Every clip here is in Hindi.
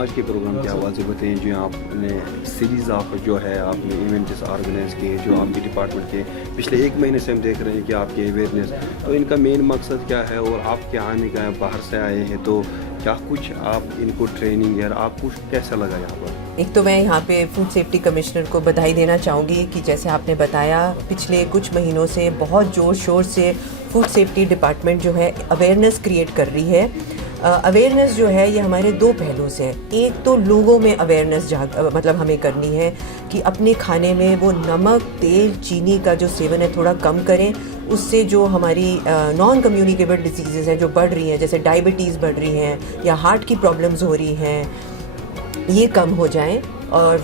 आज के प्रोग्राम के हवाले से बताइए, जो आपने सीरीज़ आप जो है आपने इवेंट्स ऑर्गेनाइज किए जो आपके डिपार्टमेंट के पिछले 1 महीने से हम देख रहे हैं कि आपके अवेयरनेस, तो इनका मेन मकसद क्या है और आपके आने का बाहर से आए हैं तो क्या कुछ आप इनको ट्रेनिंग या आपको कैसा लगा यहाँ पर? एक तो मैं यहाँ पे फूड सेफ्टी कमिश्नर को बधाई देना चाहूँगी कि जैसे आपने बताया पिछले कुछ महीनों से बहुत ज़ोर शोर से फूड सेफ्टी डिपार्टमेंट जो है अवेयरनेस क्रिएट कर रही है। अवेयरनेस जो है ये हमारे 2 पहलू से है। एक तो लोगों में अवेयरनेस मतलब हमें करनी है कि अपने खाने में वो नमक, तेल, चीनी का जो सेवन है थोड़ा कम करें। उससे जो हमारी नॉन कम्युनिकेबल डिजीज़ हैं जो बढ़ रही हैं, जैसे डायबिटीज़ बढ़ रही हैं या हार्ट की प्रॉब्लम्स हो रही हैं, ये कम हो जाएं। और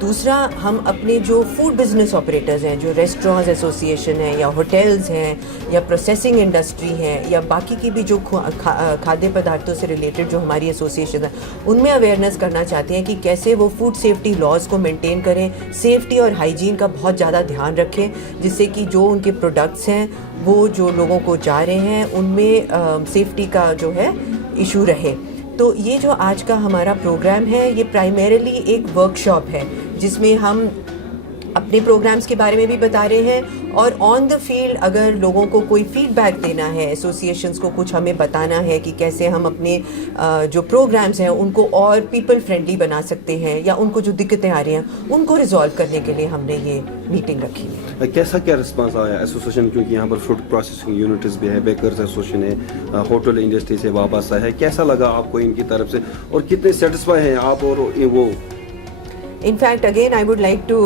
दूसरा, हम अपने जो फूड बिज़नेस ऑपरेटर्स हैं, जो रेस्टोरेंट्स एसोसिएशन है या होटल्स हैं या प्रोसेसिंग इंडस्ट्री है या बाकी की भी जो खाद्य पदार्थों से रिलेटेड जो हमारी एसोसिएशन है, उनमें अवेयरनेस करना चाहते हैं कि कैसे वो फूड सेफ्टी लॉज को मेंटेन करें, सेफ्टी और हाइजीन का बहुत ज़्यादा ध्यान रखें, जिससे कि जो उनके प्रोडक्ट्स हैं वो जो लोगों को जा रहे हैं उनमें सेफ्टी का जो है इशू रहे। तो ये जो आज का हमारा प्रोग्राम है ये प्राइमरीली एक वर्कशॉप है जिसमें हम अपने प्रोग्राम्स के बारे में भी बता रहे हैं और ऑन द फील्ड अगर लोगों को कोई फीडबैक देना है, एसोसिएशंस को कुछ हमें बताना है कि कैसे हम अपने जो प्रोग्राम्स हैं उनको और पीपल फ्रेंडली बना सकते हैं या उनको जो दिक्कतें आ रही हैं उनको रिजॉल्व करने के लिए हमने ये मीटिंग रखी है। कैसा क्या रिस्पांस आया एसोसिएशन, क्योंकि यहाँ पर फूड प्रोसेसिंग यूनिट्स भी है, बेकर्स एसोसिएशन है, होटल इंडस्ट्री से वाबस्ता है, कैसा लगा आपको इनकी तरफ से और कितने सेटिस्फाई हैं आप और वो? In fact, again, I would like to,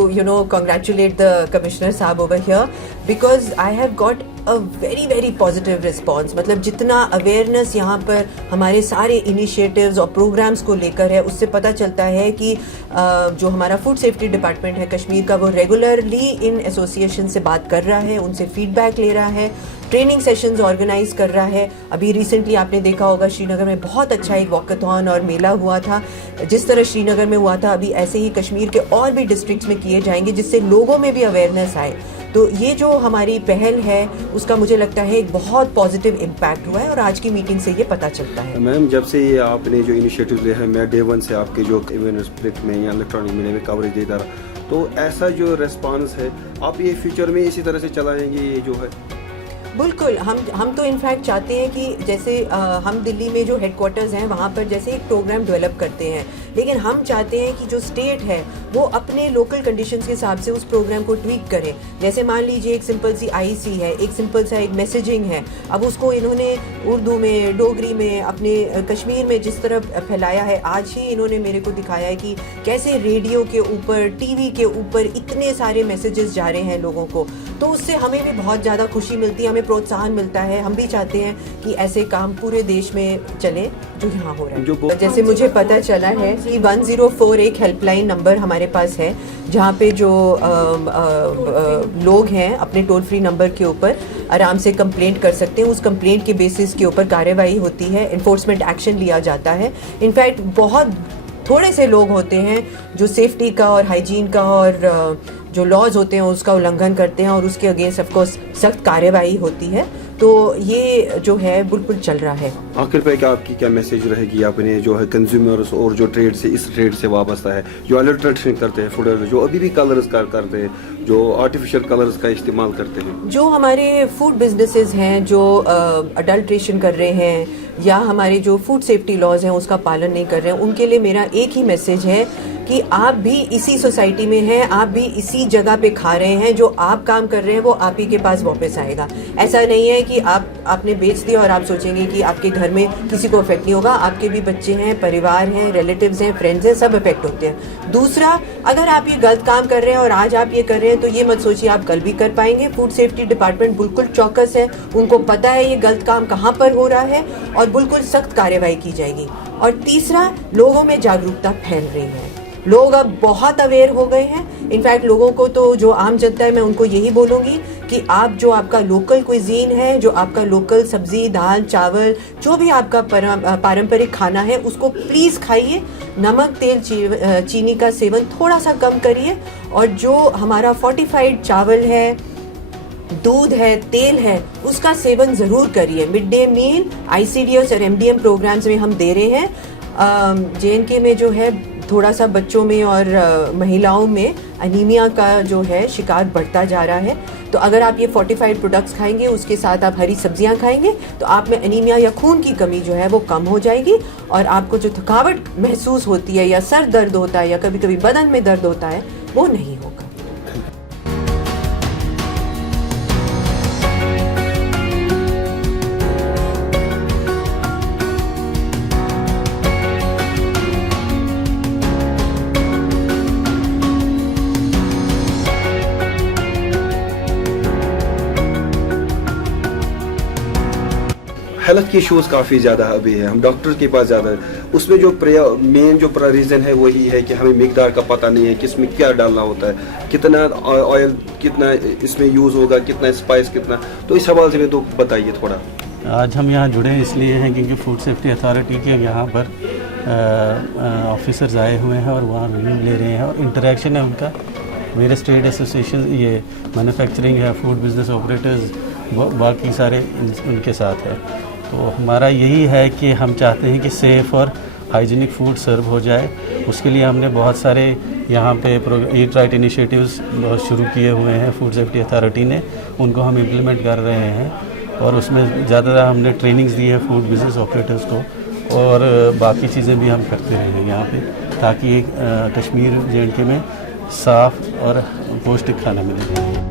congratulate the Commissioner Saab over here because I have got a very, very positive response. मतलब जितना अवेयरनेस यहाँ पर हमारे सारे इनिशिएटिव्स और प्रोग्राम्स को लेकर है, उससे पता चलता है कि जो हमारा फूड सेफ्टी डिपार्टमेंट है कश्मीर का, वो रेगुलरली इन एसोसिएशन से बात कर रहा है, उनसे फीडबैक ले रहा है, ट्रेनिंग सेशंस ऑर्गेनाइज कर रहा है। अभी रिसेंटली आपने देखा होगा श्रीनगर में बहुत अच्छा एक वॉकथॉन और मेला हुआ था। जिस तरह श्रीनगर में हुआ था अभी ऐसे ही कश्मीर के और भी डिस्ट्रिक्ट्स में किए जाएंगे जिससे लोगों में भी अवेयरनेस आए। तो ये जो हमारी पहल है उसका मुझे लगता है एक बहुत पॉजिटिव इम्पैक्ट हुआ है और आज की मीटिंग से ये पता चलता है। मैम, जब से ये आपने जो इनिशिएटिव लिया है, मैं डे 1 से आपके जो अवेयरनेस प्रिंट में या इलेक्ट्रॉनिक मीडिया में कवरेज देता रहा, तो ऐसा जो रिस्पांस है आप ये फ्यूचर में इसी तरह से चलाएंगे ये जो है? बिल्कुल, हम तो इनफैक्ट चाहते हैं कि जैसे हम दिल्ली में जो हेडक्वार्टर्स हैं वहाँ पर जैसे एक प्रोग्राम डेवलप करते हैं, लेकिन हम चाहते हैं कि जो स्टेट है वो अपने लोकल कंडीशंस के हिसाब से उस प्रोग्राम को ट्वीक करें। जैसे मान लीजिए एक सिंपल सी आईसी है, एक सिंपल सा एक मैसेजिंग है, अब उसको इन्होंने उर्दू में, डोगरी में, अपने कश्मीर में जिस तरह फैलाया है, आज ही इन्होंने मेरे को दिखाया है कि कैसे रेडियो के ऊपर, टीवी के ऊपर इतने सारे मैसेजेस जा रहे हैं लोगों को। तो उससे हमें भी बहुत ज़्यादा खुशी मिलती है, हमें प्रोत्साहन मिलता है। हम भी चाहते हैं कि ऐसे काम पूरे देश में चले जो यहाँ हो रहा है। जैसे मुझे पता चला है कि 104 एक हेल्पलाइन नंबर हमारे पास है जहाँ पे जो लोग हैं अपने टोल फ्री नंबर के ऊपर आराम से कंप्लेंट कर सकते हैं। उस कंप्लेंट के बेसिस के ऊपर कार्रवाई होती है, इन्फोर्समेंट एक्शन लिया जाता है। इनफैक्ट बहुत थोड़े से लोग होते हैं जो सेफ्टी का और हाइजीन का और जो लॉज होते हैं उसका उल्लंघन करते हैं और उसके अगेंस्ट ऑफ कोर्स सख्त कार्रवाई होती है। तो ये जो है बिल्कुल चल रहा है। आखिर पे क्या आपकी क्या मैसेज रहेगी अपने जो है कंज्यूमर्स और जो ट्रेड से इस ट्रेड से वाबस्ता है, जो अल्ट्रेशन करते हैं फूड, जो अभी भी कलर्स करते हैं, जो आर्टिफिशियल कलर्स का इस्तेमाल करते हैं? जो हमारे फूड बिजनेसेस हैं जो अडल्ट्रेशन कर रहे हैं या हमारे जो फूड सेफ्टी लॉज हैं उसका पालन नहीं कर रहे हैं, उनके लिए मेरा एक ही मैसेज है कि आप भी इसी सोसाइटी में हैं, आप भी इसी जगह पे खा रहे हैं, जो आप काम कर रहे हैं वो आप ही के पास वापस आएगा। ऐसा नहीं है कि आपने बेच दिया और आप सोचेंगे कि आपके घर में किसी को अफेक्ट नहीं होगा। आपके भी बच्चे हैं, परिवार हैं, रिलेटिव्स हैं, फ्रेंड्स हैं, सब अफेक्ट होते हैं। दूसरा, अगर आप ये गलत काम कर रहे हैं और आज आप ये कर रहे हैं तो ये मत सोचिए आप कल भी कर पाएंगे। फूड सेफ्टी डिपार्टमेंट बिल्कुल चौकस है, उनको पता है ये गलत काम कहाँ पर हो रहा है और बिल्कुल सख्त कार्रवाई की जाएगी। और तीसरा, लोगों में जागरूकता फैल रही है, लोग अब बहुत अवेयर हो गए हैं। इनफैक्ट लोगों को तो जो आम जनता है मैं उनको यही बोलूँगी कि आप जो आपका लोकल क्विजीन है, जो आपका लोकल सब्जी, दाल, चावल, जो भी आपका पारंपरिक खाना है उसको प्लीज़ खाइए। नमक, तेल, चीनी का सेवन थोड़ा सा कम करिए और जो हमारा फोर्टिफाइड चावल है, दूध है, तेल है, उसका सेवन ज़रूर करिए। मिड डे मील ICDS और MDM प्रोग्राम्स में हम दे रहे हैं। JNK में जो है थोड़ा सा बच्चों में और महिलाओं में अनीमिया का जो है शिकार बढ़ता जा रहा है। तो अगर आप ये फोर्टिफाइड प्रोडक्ट्स खाएंगे, उसके साथ आप हरी सब्जियां खाएंगे तो आप में अनीमिया या खून की कमी जो है वो कम हो जाएगी और आपको जो थकावट महसूस होती है या सर दर्द होता है या कभी कभी बदन में दर्द होता है वो नहीं होगा। हेल्थ के इश्यूज़ काफ़ी ज़्यादा अभी है, हम डॉक्टर के पास ज़्यादा है, उसमें जो मेन जो रीज़न है वही है कि हमें मिकदार का पता नहीं है, किस में क्या डालना होता है, कितना ऑयल कितना इसमें यूज़ होगा, कितना स्पाइस कितना, तो इस हवाले से तो बताइए थोड़ा। आज हम यहाँ जुड़े इसलिए हैं क्योंकि फूड सेफ्टी अथॉरिटी के यहाँ पर ऑफिसर्स आए हुए हैं और वहाँ रिव्यू ले रहे हैं और इंटरेक्शन है उनका वेरियस ट्रेड एसोसिएशन, ये मैन्युफैक्चरिंग है, फूड बिजनेस ऑपरेटर्स, बाकी सारे उनके साथ है। तो हमारा यही है कि हम चाहते हैं कि सेफ़ और हाइजीनिक फूड सर्व हो जाए। उसके लिए हमने बहुत सारे यहाँ पे ईट राइट इनिशिएटिव्स शुरू किए हुए हैं फूड सेफ्टी अथॉरिटी ने, उनको हम इम्प्लीमेंट कर रहे हैं और उसमें ज़्यादातर हमने ट्रेनिंग्स दी है फूड बिजनेस ऑपरेटर्स को और बाकी चीज़ें भी हम करते रहे हैं यहाँ पे, ताकि कश्मीर JNK में साफ़ और पौष्टिक खाना मिले।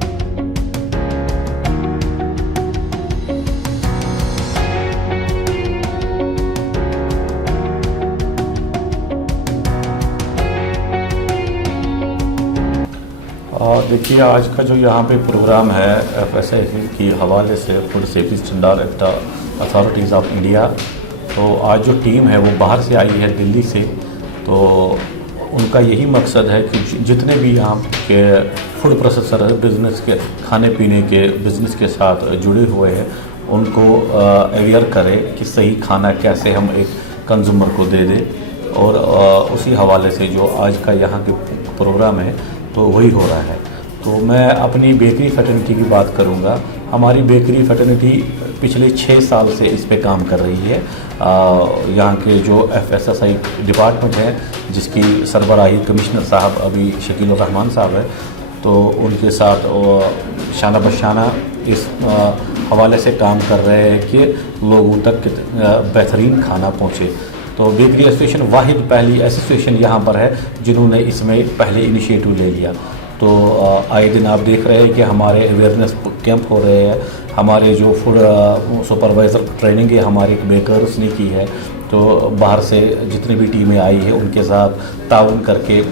और देखिए आज का जो यहाँ पे प्रोग्राम है FSI की हवाले से food safety standard authorities of India, तो आज जो टीम है वो बाहर से आई है दिल्ली से, तो उनका यही मकसद है कि जितने भी यहाँ के फूड प्रोसेसर बिज़नेस के खाने पीने के बिज़नेस के साथ जुड़े हुए हैं उनको अवेयर करें कि सही खाना कैसे हम एक कंज्यूमर को दे दें। और उसी हवाले से जो आज का यहाँ के प्रोग्राम है तो वही हो रहा है। तो मैं अपनी बेकरी फैटर्निटी की बात करूँगा। हमारी बेकरी फैटर्निटी पिछले 6 साल से इस पे काम कर रही है। यहाँ के जो FSSI डिपार्टमेंट है जिसकी सरबराही कमिश्नर साहब अभी शकील रहमान साहब है, तो उनके साथ शाना बशाना इस हवाले से काम कर रहे हैं कि लोगों तक बेहतरीन खाना पहुँचे। तो बेकरी एसोसिएशन वाहिद पहली एसोसिएशन यहाँ पर है जिन्होंने इसमें पहले इनिशिएटिव ले लिया। तो आए दिन आप देख रहे हैं कि हमारे अवेयरनेस कैंप हो रहे हैं, हमारे जो फूड सुपरवाइज़र ट्रेनिंग है हमारे बेकर्स ने की है, तो बाहर से जितनी भी टीमें आई है उनके साथ ताउन करके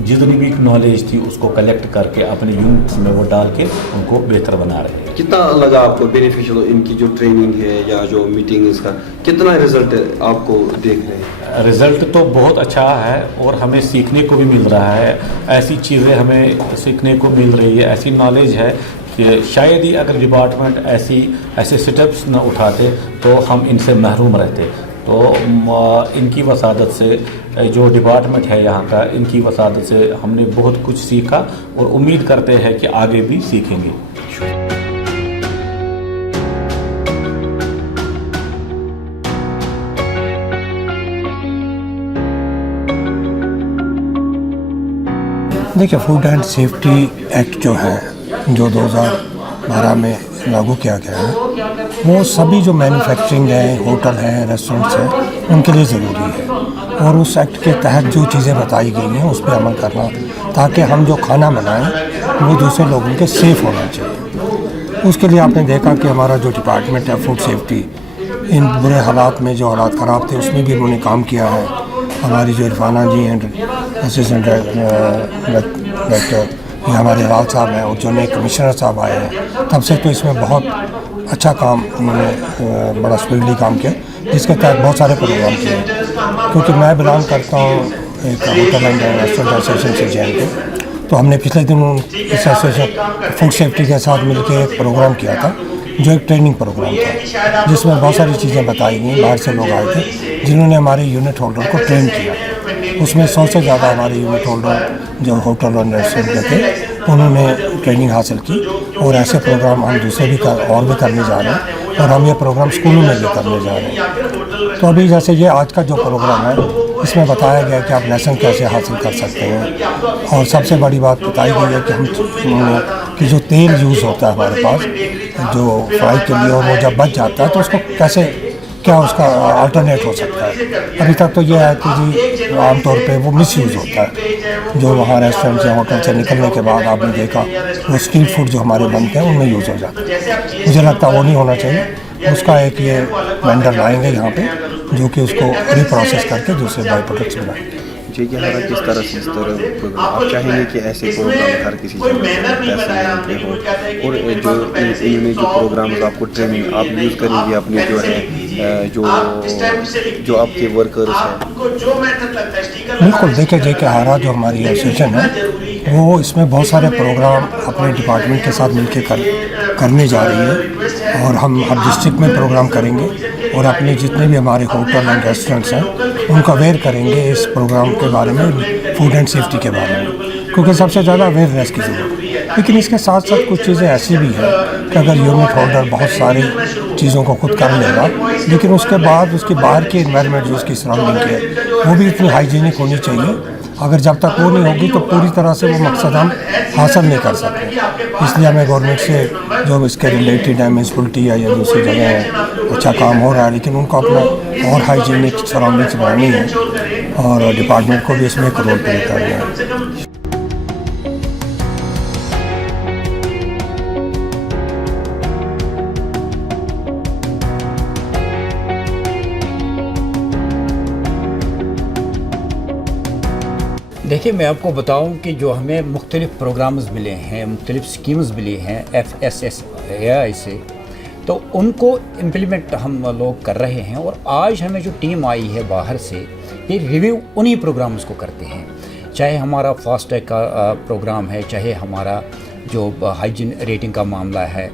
जितनी भी नॉलेज थी उसको कलेक्ट करके अपने यूनिट्स में वो डाल के उनको बेहतर बना रहे हैं। कितना लगा आपको बेनिफिशियल इनकी जो ट्रेनिंग है या जो मीटिंग इसका कितना रिजल्ट आपको देख रहे हैं? रिज़ल्ट तो बहुत अच्छा है और हमें सीखने को भी मिल रहा है, ऐसी चीज़ें हमें सीखने को मिल रही है, ऐसी नॉलेज है कि शायद ही अगर डिपार्टमेंट ऐसे स्टेप्स न उठाते तो हम इनसे महरूम रहते। तो इनकी वसादत से जो डिपार्टमेंट है यहाँ का, इनकी वसादत से हमने बहुत कुछ सीखा और उम्मीद करते हैं कि आगे भी सीखेंगे। देखिए, फूड एंड सेफ्टी एक्ट जो है, जो 2012 में लागू किया गया है, वो सभी जो मैन्युफैक्चरिंग है, होटल हैं, रेस्टोरेंट्स हैं, उनके लिए ज़रूरी है। और उस एक्ट के तहत जो चीज़ें बताई गई हैं उस पर अमल करना, ताकि हम जो खाना बनाएं वो दूसरे लोगों के सेफ़ होना चाहिए। उसके लिए आपने देखा कि हमारा जो डिपार्टमेंट है फूड सेफ्टी, इन बुरे हालात में जो हालात ख़राब थे उसमें भी उन्होंने काम किया है। हमारी जो इरफाना जी हैं असिस्टेंट डायरेक्टर, ये हमारे लाल साहब हैं, और जो नए कमिश्नर साहब आए हैं, तब से तो इसमें बहुत अच्छा काम उन्होंने बड़ा स्पीडली काम किया, जिसके तहत बहुत सारे प्रोग्राम किए। क्योंकि मैं बिलोंग करता हूँ एक होटल एंड रेस्टोरेंट एसोसिएशन से जैन के, तो हमने पिछले दिनों इस एसोसिएशन फूड सेफ्टी के साथ मिलकर एक प्रोग्राम किया था, जो एक ट्रेनिंग प्रोग्राम था, जिसमें बहुत सारी चीज़ें बताई गई। बाहर से लोग आए थे जिन्होंने हमारे यूनिट होल्डर को ट्रेन किया। उसमें 100 से ज़्यादा हमारे यूनिट होल्डर जो होटल और रेस्टोरेंट के थे, उन्होंने ट्रेनिंग हासिल की। और ऐसे प्रोग्राम हम दूसरे भी करने जा रहे हैं, और हम ये प्रोग्राम स्कूलों में भी करने जा रहे हैं। तो अभी जैसे ये आज का जो प्रोग्राम है, इसमें बताया गया कि आप लेसन कैसे हासिल कर सकते हैं। और सबसे बड़ी बात बताई गई है कि जो तेल यूज़ होता है हमारे पास जो फ्राई के लिए, और वो जब बच जाता है तो उसको कैसे, क्या उसका अल्टरनेट हो सकता है। अभी तक तो ये है कि जी आमतौर पे वो मिसयूज़ होता है। जो वहाँ रेस्टोरेंट या होटल से निकलने के बाद आपने देखा वो स्ट्रीट फूड जो हमारे बनते हैं उनमें यूज़ हो जाता है। मुझे लगता है वो नहीं होना चाहिए। उसका एक ये वेंडर लाएंगे यहाँ पे, जो कि उसको रिप्रोसेस करके दूसरे बाई प्रोडक्ट्स बनाएंगे। जी, कि हमारा किस तरह से इस तरह प्रोग्राम आप चाहेंगे कि ऐसे प्रोग्राम हर किसी जगह पैसे हो, और जो इनमें जो प्रोग्राम्स आपको ट्रेनिंग आप यूज़ करेंगे अपने जो है जो आपके वर्कर्स हैं। बिल्कुल, देखिए हारा जो हमारी एसोसिएशन है वो इसमें बहुत सारे प्रोग्राम अपने डिपार्टमेंट के साथ मिलकर करने जा रही है। और हम हर डिस्ट्रिक्ट में प्रोग्राम करेंगे, और अपने जितने भी हमारे होटल एंड रेस्टोरेंट्स हैं उनको अवेयर करेंगे इस प्रोग्राम के बारे में, फूड एंड सेफ्टी के बारे में, क्योंकि सबसे ज़्यादा अवेयरनेस की ज़रूरत है। लेकिन इसके साथ साथ कुछ चीज़ें ऐसी भी हैं कि अगर यूनिट होल्डर बहुत सारी चीज़ों को खुद कर लेगा, लेकिन उसके बाद उसके बाहर की एनवायरनमेंट जो उसकी सराउंडिंग की है वो भी इतनी हाइजीनिक होनी चाहिए। अगर जब तक वो नहीं होगी तो पूरी तरह से वो मकसद हम हासिल नहीं कर सकते। इसलिए हमें गवर्नमेंट से जो इसके रिलेटेड है, म्यूनसिपलिटी या दूसरी जगह है, अच्छा काम हो रहा है, लेकिन उनको अपना और हाइजीनिक सराउंडिंग्स बनानी है, और डिपार्टमेंट को भी इसमें एक रोल प्ले करना है। देखिए, मैं आपको बताऊं कि जो हमें मुख्तलिफ़ प्रोग्राम्स मिले हैं, मुख्तलिफ़ स्कीम्स मिली हैं FSSAI से, तो उनको इम्प्लीमेंट हम लोग कर रहे हैं। और आज हमें जो टीम आई है बाहर से, ये रिव्यू उन्हीं प्रोग्राम्स को करते हैं। चाहे हमारा फास्टैग का प्रोग्राम है, चाहे हमारा जो हाइजीन रेटिंग का मामला है,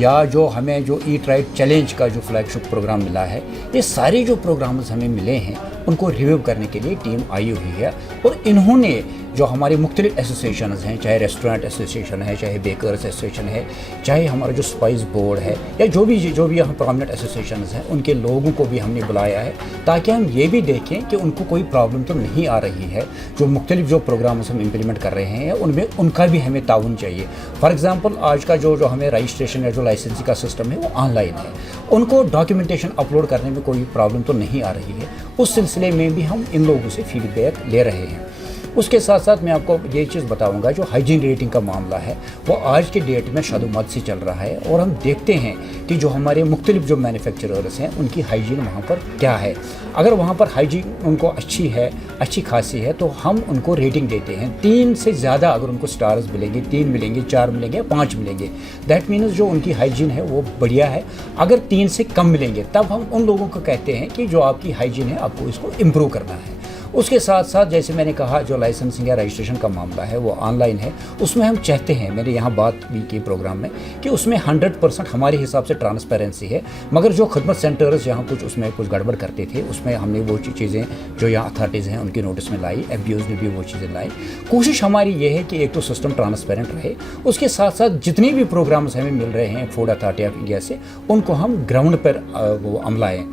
या जो हमें जो ईट राइट चैलेंज का जो फ्लैगशिप प्रोग्राम मिला है, ये सारे जो प्रोग्राम्स हमें मिले हैं उनको रिव्यू करने के लिए टीम आई हुई है। और इन्होंने जो हमारे मुख्तलिफ एसोसिएशन हैं, चाहे रेस्टोरेंट एसोसिएशन है, चाहे बेकर्स एसोसिएशन है, चाहे हमारा जो स्पाइस बोर्ड है, या जो भी यहाँ प्रोमिनेंट एसोसिएशन हैं, उनके लोगों को भी हमने बुलाया है, ताकि हम ये भी देखें कि उनको कोई प्रॉब्लम तो नहीं आ रही है। जो मुख्तलिफ जो प्रोग्राम्स हम इम्प्लीमेंट कर रहे हैं उनमें उनका भी हमें ताउन चाहिए। फॉर एग्ज़ाम्पल, आज का जो हमें रजिस्ट्रेशन या जो लाइसेंसिंग का सिस्टम है वो ऑनलाइन है, उनको डॉक्यूमेंटेशन अपलोड करने में कोई प्रॉब्लम तो नहीं आ रही है। उस सिलसिले में भी हम इन लोगों से फीडबैक ले रहे हैं। उसके साथ साथ मैं आपको ये चीज़ बताऊंगा, जो हाइजीन रेटिंग का मामला है वो आज के डेट में शदुमत से चल रहा है। और हम देखते हैं कि जो हमारे मुख्तलिफ जो मैन्युफैक्चरर्स हैं उनकी हाइजीन वहाँ पर क्या है। अगर वहाँ पर हाइजीन उनको अच्छी है, अच्छी खासी है, तो हम उनको रेटिंग देते हैं 3 से ज़्यादा। अगर उनको स्टार्स मिलेंगे, 3 मिलेंगे, 4 मिलेंगे, 5 मिलेंगे, दैट मीन्स जो उनकी हाइजीन है वो बढ़िया है। अगर 3 से कम मिलेंगे तब हम उन लोगों को कहते हैं कि जो आपकी हाइजीन है आपको इसको इम्प्रूव करना है। उसके साथ साथ जैसे मैंने कहा, जो लाइसेंसिंग या रजिस्ट्रेशन का मामला है वो ऑनलाइन है। उसमें हम चाहते हैं, मैंने यहाँ बात भी की प्रोग्राम में, कि उसमें 100% हमारे हिसाब से ट्रांसपेरेंसी है। मगर जो खदमत सेंटर्स यहाँ उसमें कुछ गड़बड़ करते थे, उसमें हमने वो चीज़ें जो यहाँ अथॉरिटीज़ हैं उनके नोटिस में लाई, FBOs ने भी वो चीज़ें लाई। कोशिश हमारी ये है कि एक तो सिस्टम ट्रांसपेरेंट रहे, उसके साथ साथ जितने भी प्रोग्राम्स हमें मिल रहे हैं फूड अथॉरिटी ऑफ इंडिया से, उनको हम ग्राउंड पर वो अमलाएँ।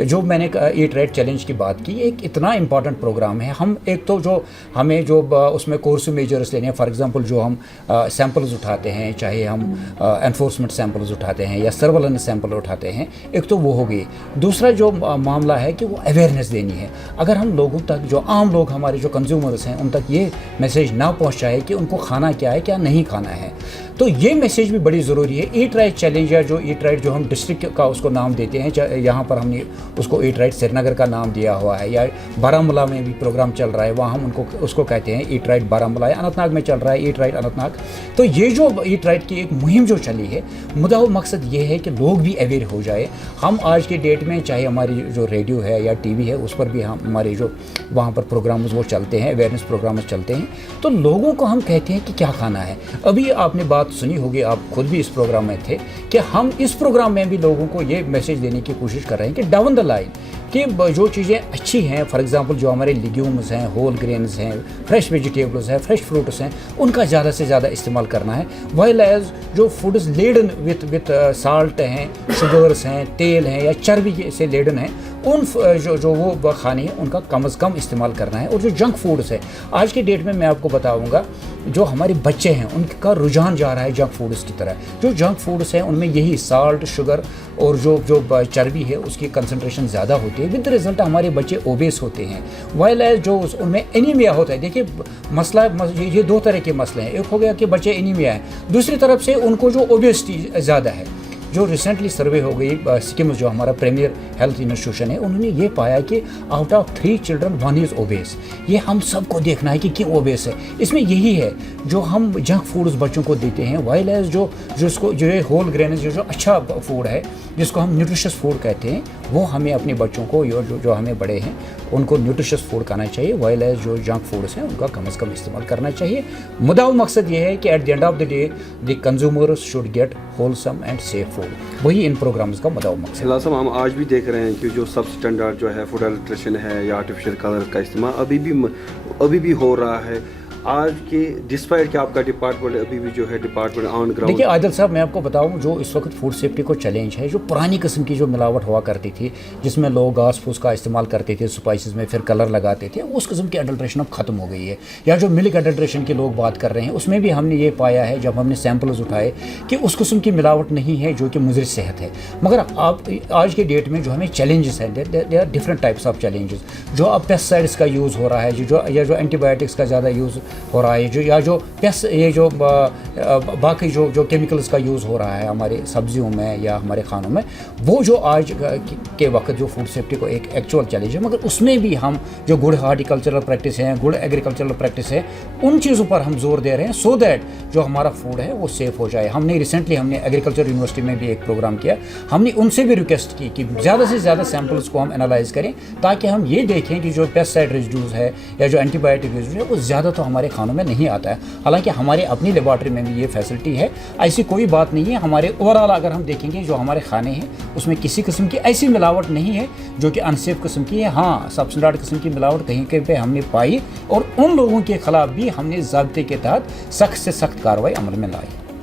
जो मैंने ईट राइट चैलेंज की बात की, एक इतना इंपॉर्टेंट प्रोग्राम है। हम एक तो जो हमें जो उसमें कोर्स मेजर्स लेने हैं, फॉर एग्जांपल जो हम सैंपल्स उठाते हैं, चाहे हम एनफोर्समेंट सैंपल्स उठाते हैं या सर्वेलेंस सैंपल उठाते हैं, एक तो वो हो गई। दूसरा जो मामला है कि वो अवेयरनेस देनी है। अगर हम लोगों तक, जो आम लोग हमारे जो कंज्यूमर्स हैं, उन तक ये मैसेज ना पहुँचाए कि उनको खाना क्या है क्या नहीं खाना है, तो ये मैसेज भी बड़ी ज़रूरी है। ईट राइट चैलेंज या जो ईट राइट जो हम डिस्ट्रिक्ट का उसको नाम देते हैं, यहाँ पर हमने उसको ईट राइट श्रीनगर का नाम दिया हुआ है, या बारामूला में भी प्रोग्राम चल रहा है, वहाँ हम उनको उसको कहते हैं ईट राइट बारामूला, या अनंतनाग में चल रहा है ईट राइट अनंतनाग। तो ये जो ईट राइट की एक मुहिम जो चली है, मुद्दा व मकसद ये है कि लोग भी अवेयर हो जाए। हम आज के डेट में चाहे हमारी जो रेडियो है या टीवी है, उस पर भी हम हमारे जो वहाँ पर प्रोग्राम्स वो चलते हैं, अवेयरनेस प्रोग्राम्स चलते हैं, तो लोगों को हम कहते हैं कि क्या खाना है। अभी आपने बात सुनी होगी, आप खुद भी इस प्रोग्राम में थे, कि हम इस प्रोग्राम में भी लोगों को ये मैसेज देने की कोशिश कर रहे हैं कि डाउन द लाइन कि जो चीज़ें अच्छी हैं, फॉर एग्जांपल जो हमारे लिग्यूम्स हैं, होल ग्रेन्स हैं, फ्रेश वेजिटेबल्स हैं, फ्रेश फ्रूट्स हैं, उनका ज़्यादा से ज़्यादा इस्तेमाल करना है। वाइल एज जो फूड्स लेडन विथ साल्ट हैं, शुगर्स हैं, तेल हैं या चर्बी से लेडन हैं, उन जो वो खाने हैं उनका कम से कम इस्तेमाल करना है। और जो जंक फूड्स है, आज के डेट में मैं आपको बताऊंगा, जो हमारे बच्चे हैं उनका रुझान जा रहा है जंक फूड्स की तरह। जो जंक फूड्स हैं उनमें यही साल्ट, शुगर और जो चर्बी है उसकी कंसंट्रेशन ज़्यादा होती है, विद रिजल्ट हमारे बच्चे ओबेस होते हैं। वाइल एज जो उनमें एनीमिया होता है। देखिए मसला ये दो तरह के मसले हैं, एक हो गया कि बच्चे एनीमिया है, दूसरी तरफ से उनको जो ओबेसिटी ज़्यादा है। जो रिसेंटली सर्वे हो गई सिक्किम जो हमारा प्रीमियर हेल्थ इंस्टीट्यूशन है, उन्होंने ये पाया कि out of 3 children 1 is obese. ये हम सबको देखना है कि क्यों ओबेस है। इसमें यही है जो हम जंक फूड्स बच्चों को देते हैं, वाइल एज जो होल ग्रेन जो अच्छा फूड है, जिसको हम न्यूट्रिशियस फूड कहते हैं, वो हमें अपने बच्चों को जो हमें बड़े हैं उनको न्यूट्रिशियस फूड खाना चाहिए। वाइल एज जो जंक फूड्स हैं उनका कम से कम इस्तेमाल करना चाहिए। मुद्दा मकसद ये है कि at the end of the day the consumers should get wholesome and safe food. वही इन प्रोग्राम्स का मुद्दा मकसद। फिलहाल हम आज भी देख रहे हैं कि जो सब स्टैंडर्ड जो है फूड अल्ट्रेशन है या आर्टिफिशियल कलर का इस्तेमाल अभी भी हो रहा है। आज के डिस्पाइट कि आपका डिपार्टमेंट अभी भी जो है डिपार्टमेंट ऑन ग्राउंड। देखिए आदिल साहब, मैं आपको बताऊं, जो इस वक्त फूड सेफ्टी को चैलेंज है, जो पुरानी किस्म की जो मिलावट हुआ करती थी, जिसमें लोग घास फूस का इस्तेमाल करते थे, स्पाइसेस में फिर कलर लगाते थे, उस किस्म की अडल्ट्रेशन अब खत्म हो गई है। या जो मिल्क अडल्ट्रेशन की लोग बात कर रहे हैं, उसमें भी हमने ये पाया है जब हमने सैंपल्स उठाए कि उस किस्म की मिलावट नहीं है जो कि मुज़र सेहत है। मगर आप आज के डेट में जो हमें चैलेंजेस हैं, they are different types of challenges. जो अब पेस्टिसाइड्स का यूज़ हो रहा है, जो एंटीबायोटिक्स का ज़्यादा यूज़ हो रहा है, जो बाकी जो केमिकल्स का यूज़ हो रहा है हमारे सब्जियों में या हमारे खानों में, वो जो आज के वक्त जो फूड सेफ्टी को एक एक्चुअल चैलेंज है। मगर उसमें भी हम जो गुड हार्टिकल्चरल प्रैक्टिस हैं, गुड एग्रीकल्चरल प्रैक्टिस है, उन चीज़ों पर हम जोर दे रहे हैं सो दैट जो हमारा फूड है वो सेफ़ हो जाए। हमने एग्रीकल्चर यूनिवर्सिटी में भी एक प्रोग्राम किया, हमने उनसे भी रिक्वेस्ट की कि ज़्यादा से ज़्यादा सैम्पल्स को हम एनालाइज करें, ताकि हम ये देखें कि जो पेस्टिसाइड रेजिड्यूज़ है या जो एंटीबायोटिक रेजिड्यूज है वो ज़्यादा तो हमारे खानों में नहीं आता है। हालांकि हमारे अपनी लेबॉर्ट्री में भी ये फैसिलिटी है, ऐसी कोई बात नहीं है। हमारे ओवरऑल अगर हम देखेंगे जो हमारे खाने हैं उसमें किसी किस्म की ऐसी मिलावट नहीं है जो कि अनसेफ किस्म की है। हाँ, सब स्टैंडर्ड किस्म की मिलावट कहीं कहीं पे हमने पाई, और उन लोगों के खिलाफ भी हमने ज़ाब्ते के तहत सख्त से सख्त कार्रवाई अमल में लाई।